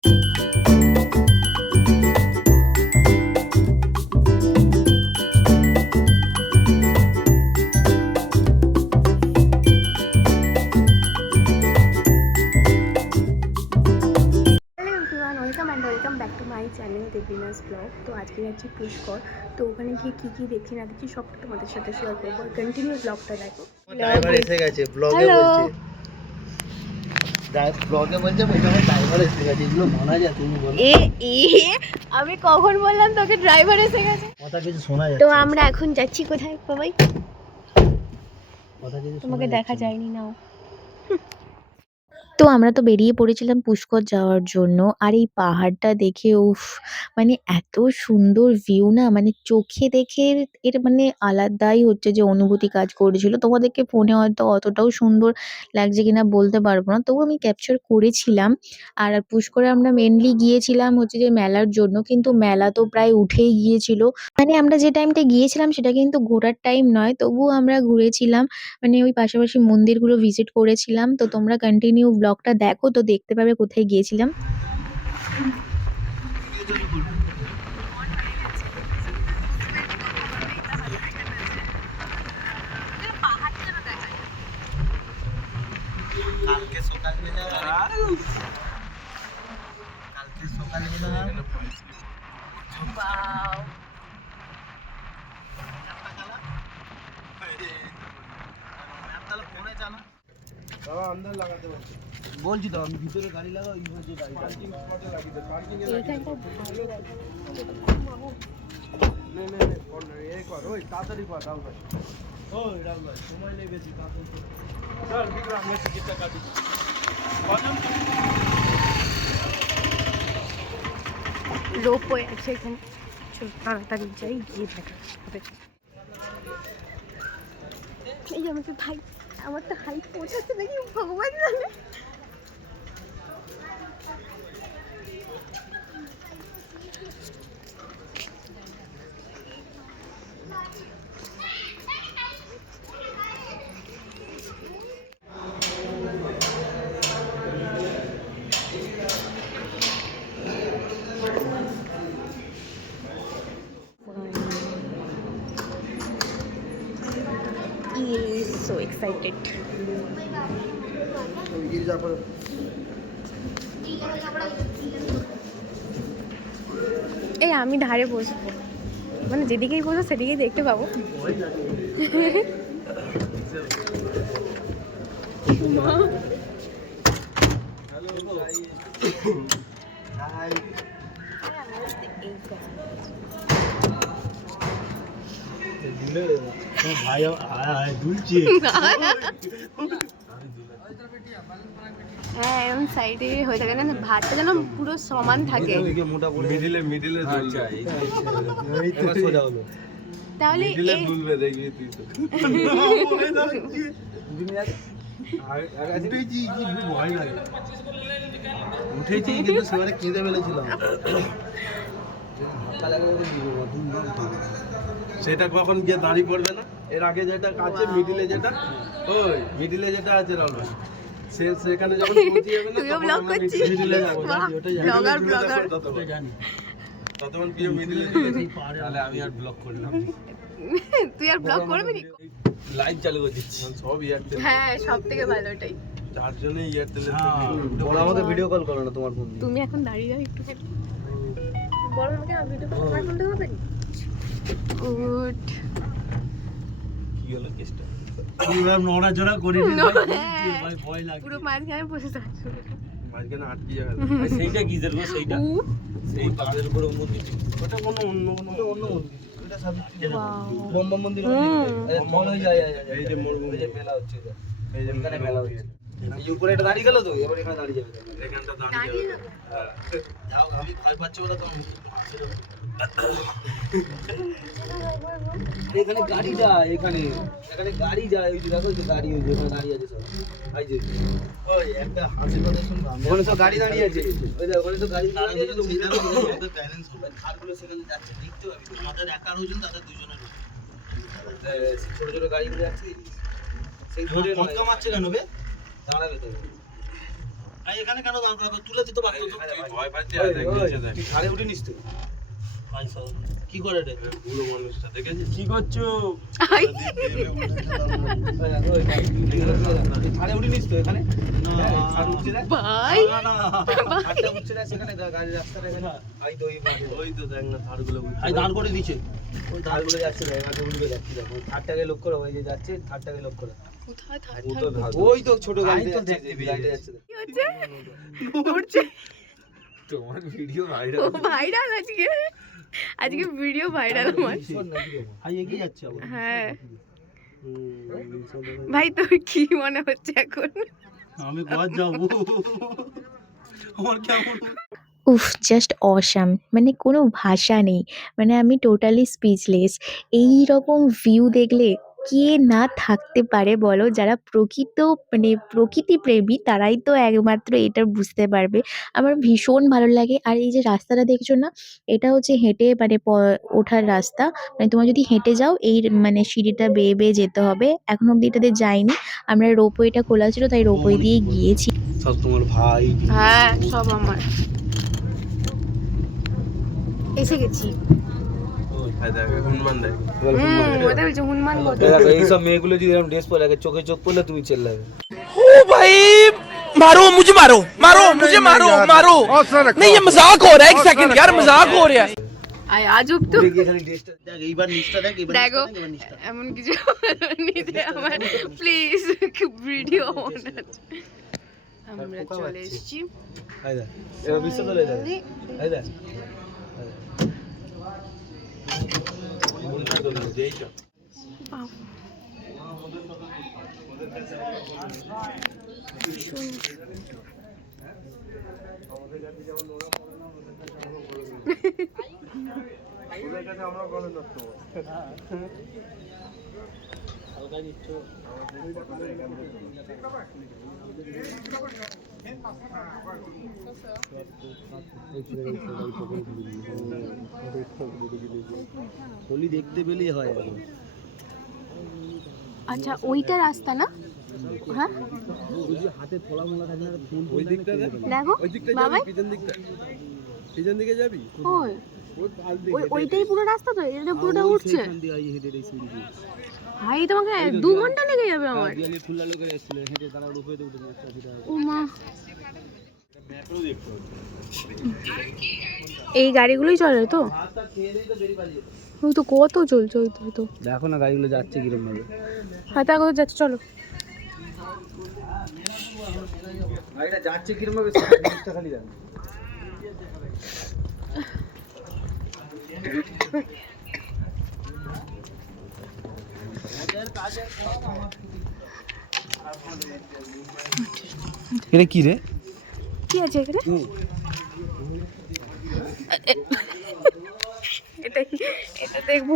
Welcome back to my channel Debina's vlog. তো আজকে যাচ্ছি পুষ্কর। তো ওখানে গিয়ে কী কী দেখছি না দেখছি সব তোমাদের সাথে শেয়ার করবো। কন্টিনিউ ব্লগটা দেখো। ড্রাইভার এসে গেছে, ব্লগে বলছে, ব্লগে বলছে ওইখানে ড্রাইভার এসে গেছে। এগুলো মানা যায়? তুমি বলো। আমি কখন বললাম তোকে ড্রাইভার এসে গেছে? কথা কিছু শোনা যাচ্ছে। তো আমরা এখন যাচ্ছি কোথায় বাবাই? কথা কিছু তোমাকে দেখা যায়নি নাও। তো আমরা তো বেরিয়ে পড়েছিলাম পুষ্কর যাওয়ার জন্য। আর এই পাহাড়টা দেখে উফ, মানে এত সুন্দর ভিউ না, মানে চোখে দেখে এর মানে আলাদাই হচ্ছে যে অনুভূতি কাজ করেছিল। তোমাদেরকে ফোনে হয়তো অতটাও সুন্দর লাগছে কিনা বলতে পারবো না, তবু আমি ক্যাপচার করেছিলাম। আর পুষ্করে আমরা মেনলি গিয়েছিলাম হচ্ছে যে মেলার জন্য, কিন্তু মেলা তো প্রায় উঠেই গিয়েছিল। মানে আমরা যে টাইমটা গিয়েছিলাম সেটা কিন্তু ঘোরার টাইম নয়, তবুও আমরা ঘুরেছিলাম, মানে ওই পাশাপাশি মন্দিরগুলো ভিজিট করেছিলাম। তো তোমরা কন্টিনিউ ব্লগটা দেখো, তো দেখতে পাবে কোথায় গিয়েছিলাম। কালকে সকালবেলা বলছি তো, আমি ভিতরে গাড়ি লাগাও, পার্কিং স্পটে লাগিয়ে দে। পার্কিং এ লাগিয়ে এই কর, ওই তাড়াতাড়ি কর রাহুল ভাই। ওই রাহুল ভাই, সময় লেগেছে তাড়াতাড়ি। চল বিক্রম, আমি টিকিটটা কাটি। রোপওয়ে আছে এখানে, চল তাড়াতাড়ি যাই, গিয়ে দেখা হবে। এই আমাকে ভাই, আমার তো হাইট পৌঁছাচ্ছে নাকি ভগবান জানে। So excited. এই আমি ধারে বসবো, মানে যেদিকেই বসবো সেদিকেই দেখতে পাবো। ভাই দুলছে। হ্যাঁ, এরকম সাইডে হয়ে থাকে না, ভাতটা যেন পুরো সমান থাকে। মিডিলে আচ্ছা, এই তো সোজা হলো। তাহলে দুলবে, দেখবি তুই তো। উঠেছি কিন্তু সেবারে কেঁদে ফেলেছিলাম। সেটা কখন গিয়ে দাঁড়িয়ে পড়বে না? এর আগে যেটা আছে মিডিলে, যেটা ওই মিডিলে যেটা আছে রাউন্ড, সেখানে যখন পৌঁছে যাবে না, তুইও ব্লগ করছিস? মিডিলে যাবো। ব্লগার ব্লগার জানি ততক্ষণ প্রিয় মিডিলে তাহলে আমি আর ব্লগ করলাম। তুই আর ব্লগ করবি না? লাইভ চালু করে দিচ্ছি সব এয়ারটেল। হ্যাঁ, সবথেকে ভালো ওটাই। যার জন্য এয়ারটেলের বড় আমাকে ভিডিও কল করো না তোমার ফোন দিয়ে। তুমি এখন দাঁড়িয়ে যাও একটুখানি, বড় আমাকে ভিডিও কল তোমার ফোন থেকে হবে না? গুড। কি হলো কেসটা? পুরো নড়াচড়া করিনি ভাই, ভয় লাগে। পুরো মাঝখানে বসে থাকছো, মাঝখানে আটকে যাবে। সেইটা কিসের গো? সেইটা সেই তাদের উপরে মন্দির, ওটা কোনো অন্য মন্দির। এটা সাবিত্রী ব্রহ্ম মন্দির। মল হয়ে যায়, এই যে মরুভূমি যে মেলা হচ্ছে, এই যে এখানে মেলা হচ্ছে, এই উপরে এটা দাঁড়িয়ে গেল তো, এবার এখানে দাঁড়িয়ে যাবে। এখানটা দাঁড়িয়ে যাবে। যাও, আমি ভয় পাচ্ছি বলে তো এখানে গাড়ি যায়, এখানে গাড়ি যায়, ওই যে দেখো, ওই যে গাড়ি, ওই যে ওখানে দাঁড়িয়ে আছে সব। এই যে ওই একটা হাসির কথা শুনলাম, ওখানে সব গাড়ি দাঁড়িয়ে আছে, ওই দেখো ওখানে তো গাড়ি দাঁড়িয়ে আছে। তুমি দেখো ওদের ব্যালেন্স হবে, কারগুলো সেখানে যাচ্ছে, দেখতে পাবি। আমাদের একার ওজন, তাদের দুজনের ওজন। ছোট ছোট গাড়িগুলো যাচ্ছে, সেই ধরে কত মারছে কেন বে? দাঁড়াবে তো। এখানে কেন দাঁড় করাবো? তুলে দিতে পারতো তো। ভয় পাচ্ছি তুই ছাড়ে উঠে নিস তো। কি করে রে বুড়ো মানুষটা দেখেছিস কি করছো? ছাড়ে উঠে নিস তো এখানে ছাড় উঠছে না ভাই না ছাড়টা উঠছে না সেখানে গাড়ি রাস্তাটা এখানে ওই তো দেখ না ছাড়গুলো আই দাঁড় করে দিয়েছে ওই ধারগুলো যাচ্ছে না এখানে উঠবে যাচ্ছে দেখো ছাড়টাকে লক্ষ্য করো ওই যে যাচ্ছে ছাড়টাকে লক্ষ্য করো কোথায় থার ওই তো ছোট গাড়ি তো দেখতে গাড়িটা যাচ্ছে কি হচ্ছে ঘুরছে তোমার ভিডিও ভাইরাল ভাইরাল আজকে ভিডিও ভাইরাল আমার ভাই এগিয়ে যাচ্ছে আবার হ্যাঁ ভাই তোর কি মনে হচ্ছে এখন? আমি ঘর যাবো আমার কেমন উফ জাস্ট অসাম, মানে কোনো ভাষা নেই, মানে আমি টোটালি স্পিচলেস। এই রকম ভিউ দেখলে কে না থাকতে পারে বলো? যারা মানে প্রকৃতি প্রেমী তারাই তো একমাত্র এটা বুঝতে পারবে। আমার ভীষণ ভালো লাগে। আর এই যে রাস্তাটা দেখছো না, এটা হচ্ছে হেঁটে মানে ওঠার রাস্তা। মানে তোমার যদি হেঁটে যাও এই মানে সিঁড়িটা বেয়ে বেয়ে যেতে হবে। এখন অব্দি এটাতে যাইনি, আমরা রোপওয়েটা খোলা ছিল তাই রোপওয়ে দিয়ে গিয়েছি। সব তোমার ভাই হ্যাঁ সব আমার এসে গেছি। ওটা বলছে হনুমান কত এইসব মেয়েগুলো যদি এরকম ড্রেস পরে চোখে চোখ পড়লে তুমি চেল্লাবে। ओ भाई मारो मुझे मारो मारो मुझे मारो मारो नहीं ये मजाक हो रहा है एक सेकंड यार मजाक हो रहा है আয় আজব তো খালি ড্রেসটা দেখ এইবার নিচটা দেখ এইবার দেখো এমন কিছু নিতে আমার প্লিজ ভিডিও আমরা চলে এসেছি এই দেখ এবার বিশ্ব চলে যাবে এই দেখ হোলি দেখতে পেলেই হয় আচ্ছা ওইটা রাস্তা না? হ্যাঁ হাতে ফলা মোলা থাকে না ফুল ওই দিকটা দেখো বাবা পিছন দিকে যাবি ওই ওইটাই পুরো রাস্তা তো এটা পুরোটা উঠছে ভাই তোমাকে 2 ঘন্টা লেগে যাবে আমার ফুল্লা লোকের এসেছিল হেঁটে তারা রূপে উঠে ও মা এই গাড়িগুলোই চলে তো ওই তো কত চলছে ওই তো দেখো না গাড়িগুলো যাচ্ছে কিরকম ভাবে হাতে আগত যাচ্ছে চলো গাড়িটা যাচ্ছে কিরকম ভাবে খালি জানো এটা কি রে কি আছে এখানে এটা দেখবো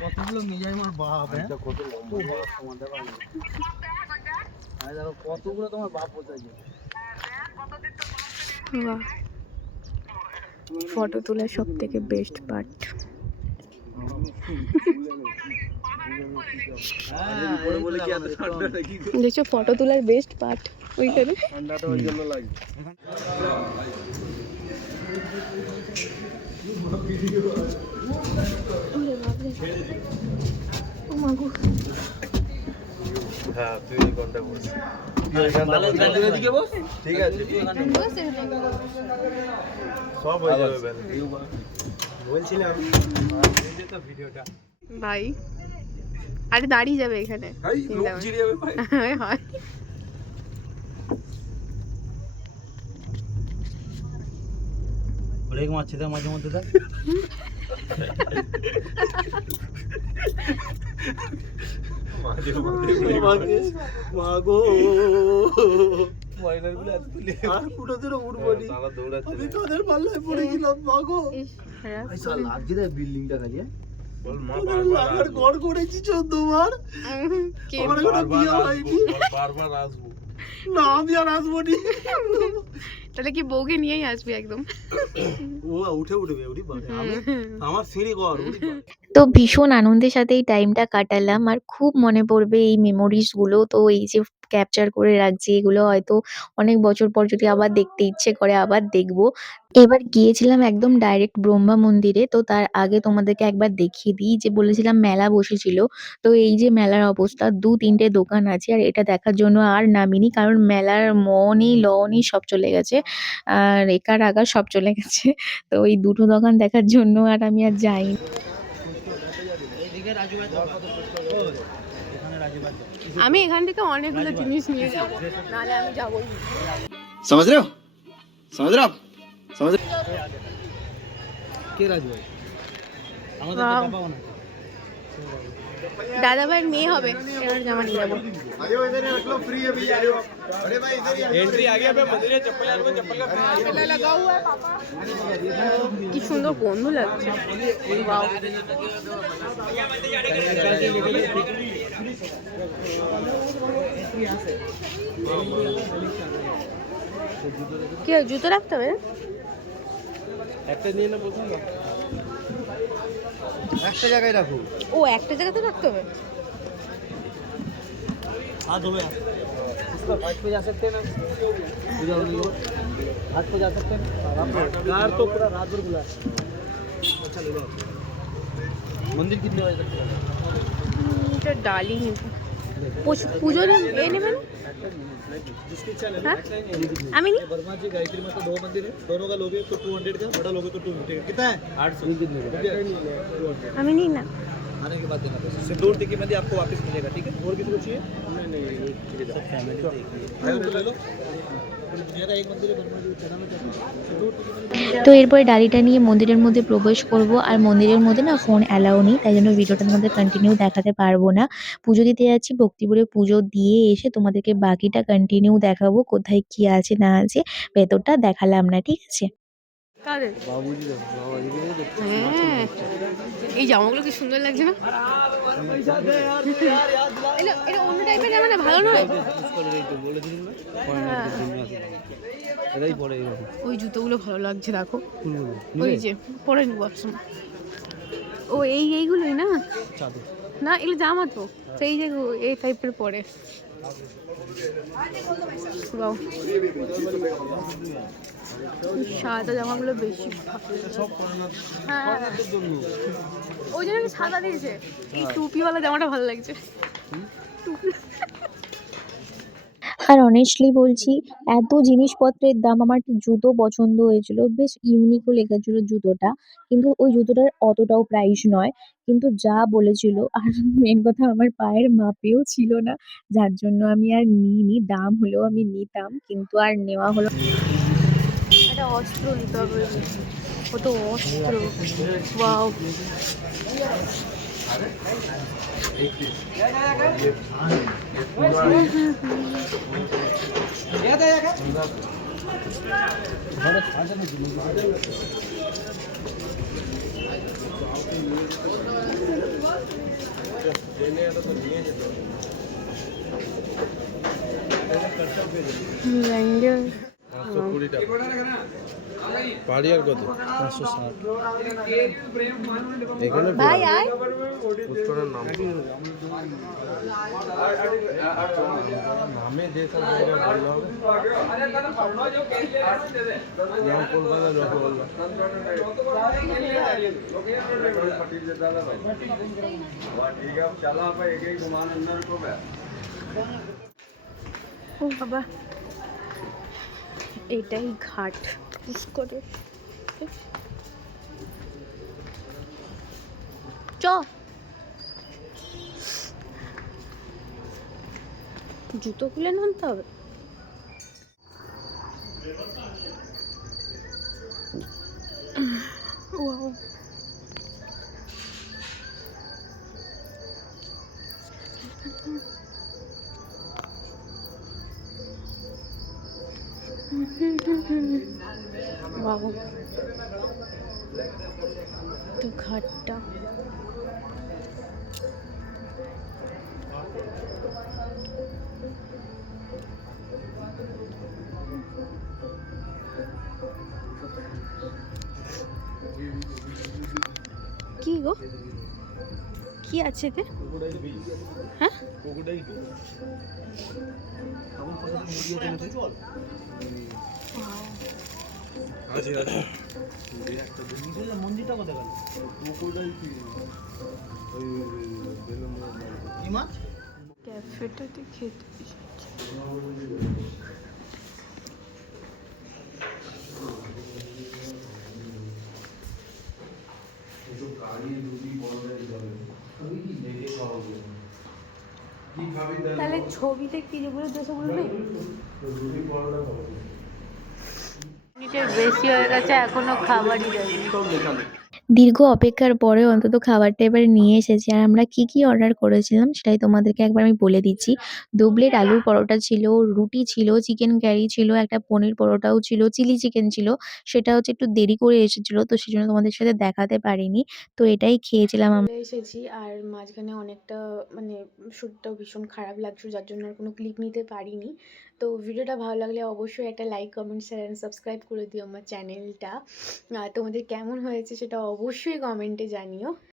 কতগুলো মিজাই আমার বাপ কত কতগুলো তোমার বাপ বসাইছে ফটো তোলার সব থেকে বেস্ট পার্ট। দেখছো ফটো তোলার বেস্ট পার্ট ওইখানে ঠান্ডাটা ওই জন্য লাগে ও মাগো হ্যাঁ তুই এই ঘন্টা বস এদিকে বস ঠিক আছে সব হয়ে যাবে বলছিলাম এই তো ভিডিওটা ভাই আরে দাঁড়িয়ে যাবে এখানে লোক জিরে যাবে ভাই হয় ব্রেক মারছে দা মাঝে মধ্যে দা মাগো মাইনারগুলো এত তুলে আর ফুটো ধরে উড়বনি তারা দৌড়াচ্ছে আমি কাদের পাল্লায় পড়ে গেলাম মাগো আইসা লাগছে রে বিল্ডিংটা খালি বল মা বারবার গড় করেছি 14 বার আমার কোনো বিয়ে হয়নি বারবার আসবো না আমি আর আসবো নি তাহলে কি বউকে নিয়েই আসবি একদম? ও উঠে উঠবে উঠি বাড়ি আমি আমার সিঁড়ি ঘর উঠি বাড়ি। তো ভীষণ আনন্দের সাথে এই টাইমটা কাটালাম আর খুব মনে পড়বে এই মেমোরিজ গুলো। তো এই যে ক্যাপচার করে রাখছি এগুলো হয়তো অনেক বছর পর যদি আবার দেখতে ইচ্ছে করে আবার দেখবো। এবার গিয়েছিলাম একদম ডাইরেক্ট ব্রহ্মা মন্দিরে। তো তার আগে তোমাদেরকে একবার দেখিয়ে দিই যে বলেছিলাম মেলা বসেছিল। তো এই যে মেলার অবস্থা ২-৩ টে দোকান আছে আর এটা দেখার জন্য আর নামিনি। কারণ মেলার মনি লনি সব চলে গেছে। আর একার আগার সব চলে গেছে। তো এই দুটো দোকান দেখার জন্য আর আমি আর যাইনি। আমি এখান থেকে অনেকগুলো জিনিস নিয়ে যাবো, নাহলে আমি যাবোই না। समझ रहे हो आप समझ কে রাজু ভাই আমাদের Wow. বাবা না দাদা ভাইয়ের মেয়ে হবে, এবার জামা নিয়ে যাবো। एंट्री आ गया बे मंदिर चप्पल यार को चप्पल का কি সুন্দর গন্ধ লাগছে। Wow. কি জুতো রাখতে হবে? একটা নিয়ে না বলছি না একটা জায়গায় রাখো ও একটা জায়গাতে রাখতে হবে। हाथ धो यार इसको हाथ पे जा सकते हैं ना पूजा होने को हाथ पे जा सकते हैं कार तो पूरा रात भर खुला है अच्छा लगा मंदिर कितने बजे तक खुला है এটা ডালি পুজো এ নেবে না? जिसकी इच्छा ले হ্যাঁ আমি নি वर्मा जी गायत्री माता दो मंदिर है दोनों का लोगे तो 200 का बड़ा लोगे तो 250 का कितना है 800 कितने আমি নি ना। आने के बाद देना पैसा सिंदूर टिक्की में आपको वापस मिलेगा ठीक है और किसी को चाहिए नहीं सब फैमिली देखिए ले लो दुनिया का एक मंदिर है वर्मा जी चना में सिंदूर टिक्की তো এরপরে ডালিটা নিয়ে মন্দিরের মধ্যে প্রবেশ করব। আর মন্দিরের মধ্যে না ফোন অ্যালাউ নেই, তাই জন্য ভিডিওটা তোমাদের কন্টিনিউ দেখাতে পারবো না। পুজো দিতে যাচ্ছি, ভক্তিপুরে পুজো দিয়ে এসে তোমাদেরকে বাকিটা কন্টিনিউ দেখাবো, কোথায় কি আছে না আছে। ভেতরটা দেখালাম না, ঠিক আছে? কাদের? बाबूजी बाबूजी হ্যাঁ, এই জামাগুলো কি সুন্দর লাগছে না? এটা অন্য টাইপের জামা না, ভালো নয়? बोले दिन में এটাই পরে এইরকম ওই জুতোগুলো ভালো লাগছে, দেখো ফুলগুলো ওই যে পরে নিবো একসময়। ও এইগুলোই না? চাদর না এগুলো জামা তো সেই যে এই টাইপের পরে। Wow. সাদা জামাগুলো বেশি হ্যাঁ ওই জন্য সাদা দিয়েছে। এই টুপিওয়ালা জামাটা ভালো লাগছে। আর অনেস্টলি বলছি, এত জিনিসপত্রের দাম, আমার একটা জুতো পছন্দ হয়েছিল, বেশ ইউনিকও লেগেছিল জুতোটা, কিন্তু ওই জুতোটার অতটাও প্রাইস নয়। কিন্তু যা বলেছিল, আর মেন কথা আমার পায়ের মাপেও ছিল না, যার জন্য আমি আর নিইনি। দাম হলেও আমি নিতাম, কিন্তু আর নেওয়া হলো না। একটা অস্ত্র নিতে হবে, কত অস্ত্র। ওয়াও ব্যাঙ্গেল পাড়ি আর কত 560 এখানে ভাই আয় পুষ্করের নাম নামে যে সব জায়গা ভালো হবে যেমন কলকাতা রসগোল্লা ও বাবা, এটাই ঘাট পুষ্করের। চ জুতো খুলে নামতে হবে। Wow. Wow. তো ঘাটটা গো? কি আছে এতে? হ্যাঁ মন্দিরটা কোথায় গেল? কি মাছ? ক্যাফেটাতে খেতে এসেছি। তাহলে ছবিতে কি যেগুলো দেশে বলবি? বেশি হয়ে গেছে, এখনো খাবারই দেয়নি। দীর্ঘ অপেক্ষার পরে অন্তত খাবারটা এবার নিয়ে এসেছে। আর আমরা কি কি অর্ডার করেছিলাম সেটাই তোমাদেরকে একবার আমি বলে দিচ্ছি। 2 প্লেট আলুর পরোটা ছিল, রুটি ছিল, চিকেন কারি ছিল, একটা পনির পরোটাও ছিল, চিলি চিকেন ছিল। সেটা হচ্ছে একটু দেরি করে এসেছিল, তো সেজন্য তোমাদের সাথে দেখাতে পারিনি। তো এটাই খেয়েছিলাম চলে এসেছি, আর মাঝখানে অনেকটা মানে শরীরটাও ভীষণ খারাপ লাগছিল, যার জন্য আর কোনো ক্লিপ নিতে পারিনি। তো ভিডিওটা ভালো লাগলে অবশ্যই একটা like, comment, share and subscribe করে দিও আমার চ্যানেলটা। তোমাদের কেমন হয়েছে সেটা অবশ্যই কমেন্টে জানিও।